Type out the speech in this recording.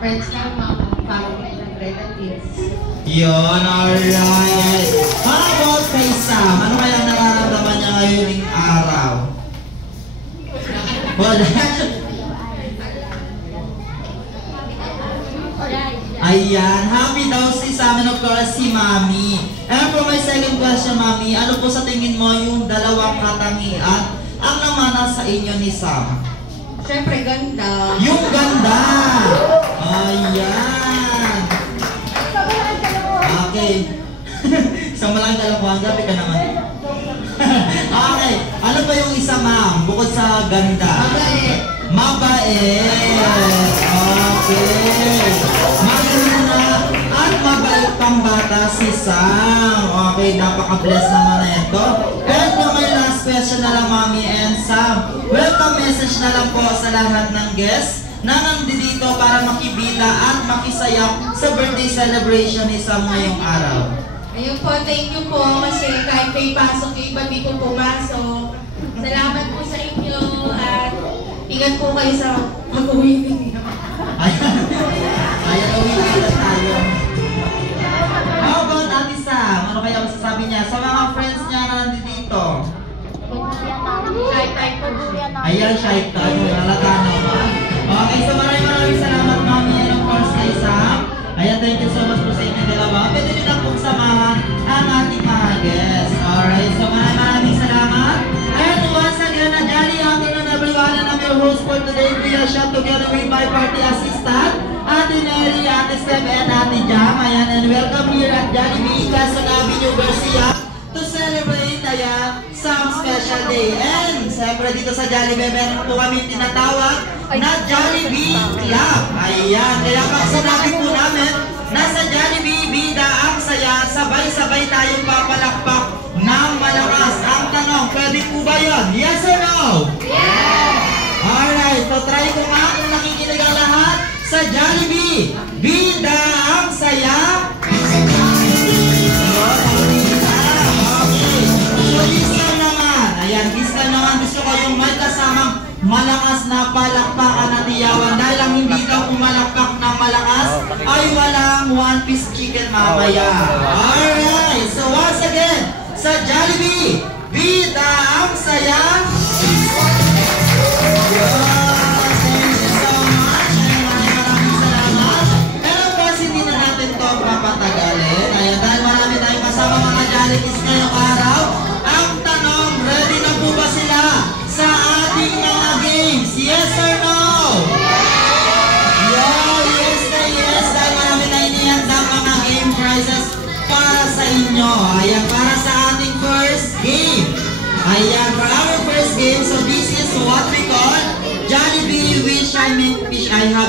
Friends lang, mga family and relatives. Yun, alright. How about kay Sam? Ano kaya nararamdaman niya ngayong araw? Wala. Ayan, happy daw si Sam and of course si Mami. And for my second question, Mami, ano po sa tingin mo yung dalawang katangian ang namana sa inyo ni Sam? Siyempre, ganda. Yung ganda! Ayan! Okay. Isang malaking kalokohan, gabi ka naman. Okay, ano ba yung isa, ma'am? Bukod sa ganda? Mabait. Mabait! Okay. Maganda at mabait pang bata si Sam. Okay, napaka-bless naman na ito. And for my last question na lang, Mami and Sam, welcome message na lang po sa lahat ng guests na nandito para makibita at makisaya sa birthday celebration ni Sam ngayong araw. Ayun po, thank you po kasi kahit may pasok, iba di po pumasok. Salamat po sa inyo at ingat po kayo sa pag-uwi ninyo. Ayan, uwi na tayo. How about Ate Sam? Ano kaya masasabi niya sa mga friends niya na nandito? Shy type po siya. Ayan, shy type. Halata naman. Okay, so maraming salamat, Mami, and of course kay Sam. Ayan, thank you so much po sa inyong dalawa. Pwede nyo lang pong samahan ang ating mga guests. Alright, so maraming salamat. And once again, a jolly afternoon everyone, and I'm your host for today, Kuya Shot, together with my party assistant, Ate Neri, Ate Steph, and Ate Jam. Ayan, and welcome here at Jollibee, Quezon Avenue, Garcia, to celebrate, ayan, some special day. And siyempre dito sa Jollibee, meron po kami tinatawag na Jollibee Club. Ayan, kaya pag sinabi po namin, nasa Jollibee, bida ang saya, sabay-sabay tayong papalakpak ng malakas. Ang tanong, pwede po ba yun? Yes or no? Yes! Alright, so try ko nga kung nakikinig ang lahat sa Jollibee. Bida ang saya. Ayan, gusto naman, gusto ko yung may kasamang malakas na palakpakan at iyawan. Dahil ang hindi daw pumalakpak na malakas ay walang one-piece chicken mamaya. Alright, so once again, sa Jollibee, bida ang saya. Thank you so much. Maraming salamat. And of course, hindi na natin ito papatagalin. Ayan, dahil marami tayong kasama mga Jollibees ngayong araw. Ang tanong, ready na po ba sila sa ating mga games? Yes or no? Yes na yes. Dahil marami na inihanda mga game prizes para sa inyo. Ayan, para sa ating first game. Ayan, for our first game, so this is what we call Jollibee Wish I Make Fish I Have